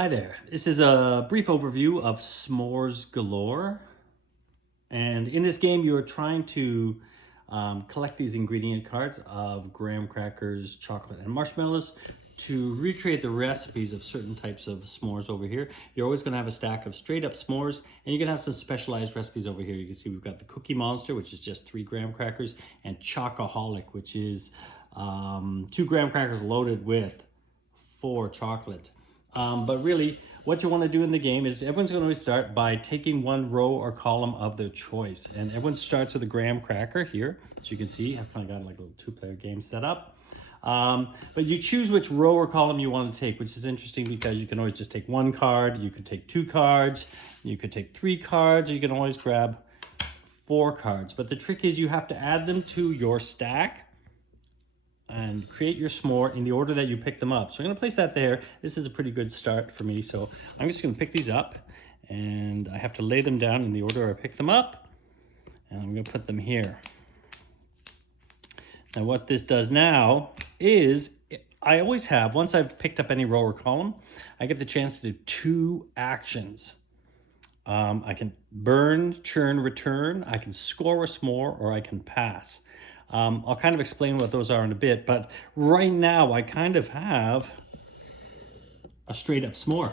Hi there. This is a brief overview of S'mores Galore. And in this game, you are trying to collect these ingredient cards of graham crackers, chocolate, and marshmallows to recreate the recipes of certain types of s'mores over here. You're always going to have a stack of straight up s'mores, and you're going to have some specialized recipes over here. You can see we've got the Cookie Monster, which is just 3 graham crackers, and Chocoholic, which is 2 graham crackers loaded with 4 chocolate. But really, what you want to do in the game is everyone's going to start by taking one row or column of their choice. And everyone starts with a graham cracker here. As you can see, I've kind of got like a little 2-player game set up. But you choose which row or column you want to take, which is interesting because you can always just take 1 card. You could take 2 cards. You could take 3 cards. Or you can always grab 4 cards. But the trick is you have to add them to your stack and create your s'more in the order that you pick them up. So I'm going to place that there. This is a pretty good start for me. So I'm just going to pick these up, and I have to lay them down in the order I pick them up. And I'm going to put them here. Now what this does now is I always have, once I've picked up any row or column, I get the chance to do 2 actions. I can burn, churn, return. I can score a s'more, or I can pass. I'll kind of explain what those are in a bit, but right now I kind of have a straight up s'more.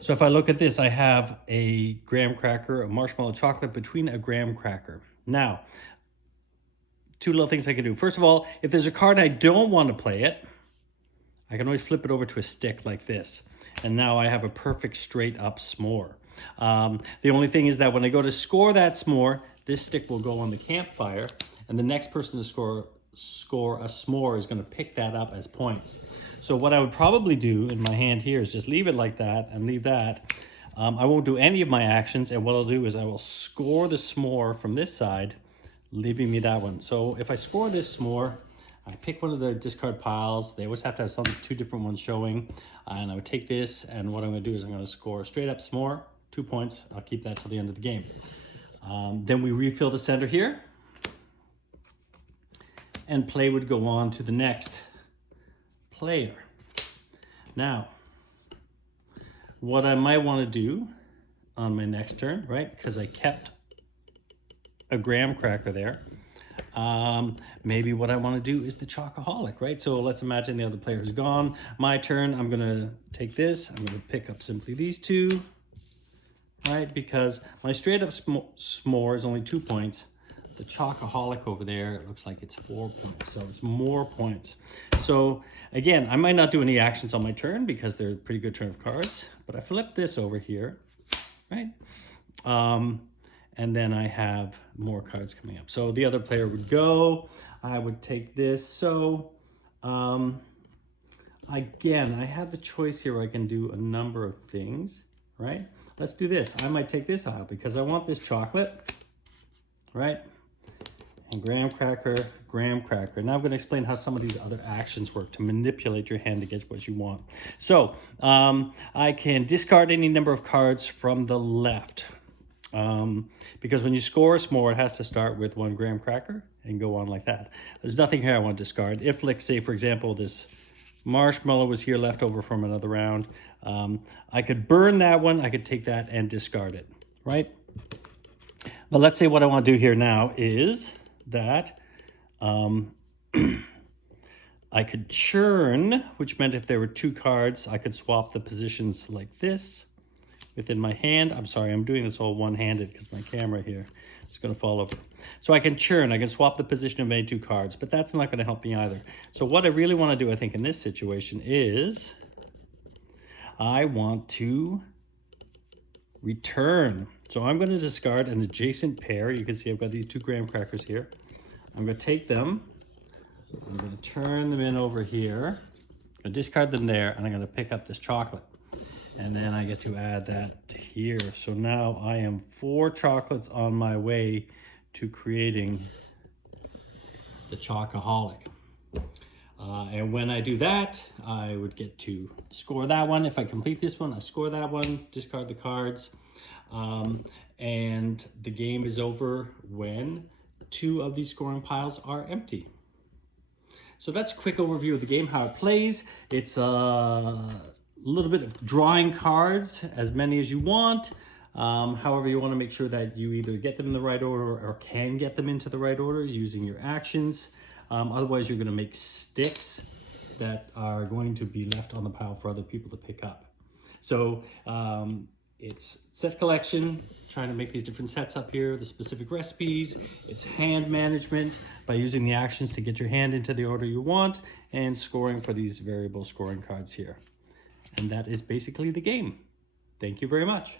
So if I look at this, I have a graham cracker, a marshmallow chocolate between a graham cracker. Now, 2 little things I can do. First of all, if there's a card I don't want to play it, I can always flip it over to a stick like this. And now I have a perfect straight up s'more. The only thing is that when I go to score that s'more, this stick will go on the campfire, and the next person to score a s'more is going to pick that up as points. So what I would probably do in my hand here is just leave it like that and leave that. I won't do any of my actions, and what I'll do is I will score the s'more from this side, leaving me that one. So if I score this s'more, I pick one of the discard piles. They always have to have 2 different ones showing. And I would take this, and what I'm going to do is I'm going to score a straight up s'more, 2 points. I'll keep that till the end of the game. Then we refill the center here, and play would go on to the next player. Now, what I might want to do on my next turn, right, because I kept a graham cracker there, maybe what I want to do is the Chocoholic, right? So let's imagine the other player is gone. My turn, I'm going to take this. I'm going to pick up simply these 2, right, because my straight up s'more is only 2 points. The Chocoholic over there, it looks like it's 4 points, so it's more points. So again, I might not do any actions on my turn because they're a pretty good turn of cards, but I flip this over here, right? And then I have more cards coming up. So the other player would go, I would take this. So again, I have the choice here where I can do a number of things, right? Let's do this. I might take this out because I want this chocolate, right? And graham cracker. Now I'm going to explain how some of these other actions work to manipulate your hand to get what you want. So I can discard any number of cards from the left. Because when you score a s'more, it has to start with 1 graham cracker and go on like that. There's nothing here I want to discard. If, like, say, for example, this marshmallow was here left over from another round, I could burn that one. I could take that and discard it, right? But let's say what I want to do here now is that I could churn, which meant if there were 2 cards, I could swap the positions like this within my hand. I'm sorry, I'm doing this all one-handed because my camera here is going to fall over. So I can churn, I can swap the position of any 2 cards, but that's not going to help me either. So what I really want to do, I think, in this situation is I want to return. So I'm going to discard an adjacent pair. You can see I've got these 2 graham crackers here. I'm going to take them, I'm going to turn them in over here, I'm going to discard them there, and I'm going to pick up this chocolate. And then I get to add that here. So now I am 4 chocolates on my way to creating the Chocoholic. And when I do that, I would get to score that one. If I complete this one, I score that one, discard the cards. And the game is over when 2 of these scoring piles are empty. So that's a quick overview of the game, how it plays. It's little bit of drawing cards, as many as you want. However, you want to make sure that you either get them in the right order or can get them into the right order using your actions. Otherwise, you're going to make sticks that are going to be left on the pile for other people to pick up. So it's set collection, trying to make these different sets up here, the specific recipes. It's hand management by using the actions to get your hand into the order you want, and scoring for these variable scoring cards here. And that is basically the game. Thank you very much.